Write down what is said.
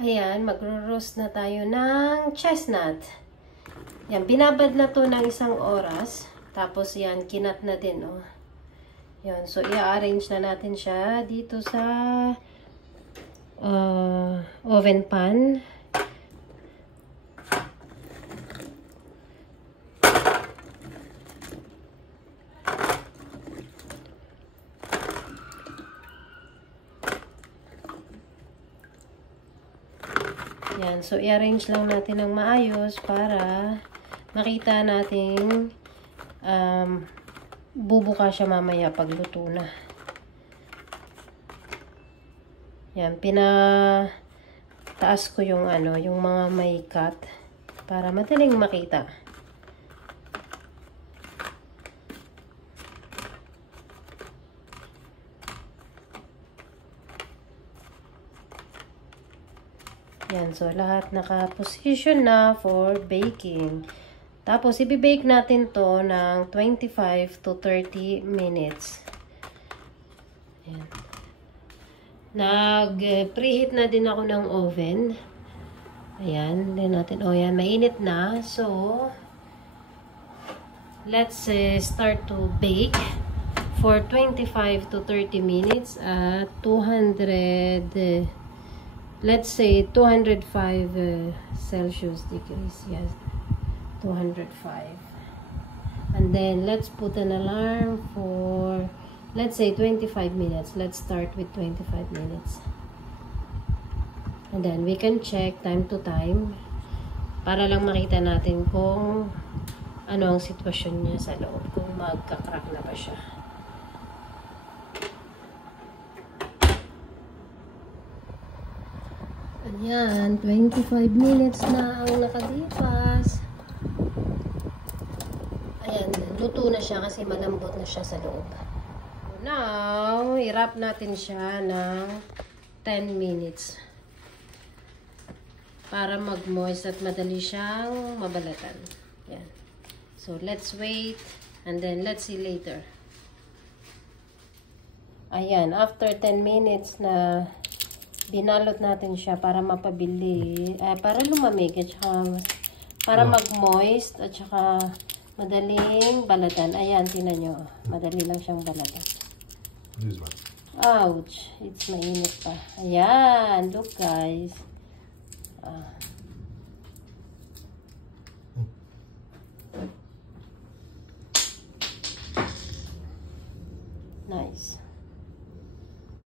Ayan, magro-roast na tayo ng chestnut. Yan, binabad na to ng 1 oras. Tapos yan, kinat na din, oh. Yan, so i-arrange na natin siya dito sa oven pan. Yan, so i-arrange lang natin ng maayos para makita natin bubuka siya mamaya pag luto na. Yan, pinataas ko yung yung mga may cut para madaling makita. Yan, so lahat naka-position na for baking. Tapos, i-bake natin to ng 25 to 30 minutes. Yan. Nag-preheat na din ako ng oven. Ayan, din natin. O, yan, mainit na. So, let's start to bake for 25 to 30 minutes at 200 let's say 205 Celsius degrees. Yes, 205. And then let's put an alarm for, let's say 25 minutes. Let's start with 25 minutes. And then we can check time to time para lang makita natin kung ano ang sitwasyon niya sa loob, kung magka-crack na ba siya. Ayan, 25 minutes na ang nakalipas. Ayan, luto na siya kasi malambot na siya sa loob. Now, i-wrap natin siya ng 10 minutes para mag-moist at madali siyang mabalatan. Ayan. So, let's wait and then let's see later. Ayan, after 10 minutes na binalot natin siya para mapabili, para lumamig at saka para mag-moist at saka madaling balatan. Ayan, tingnan nyo. Madali lang siyang balatan. Ouch! It's mainit pa. Ayan, look guys.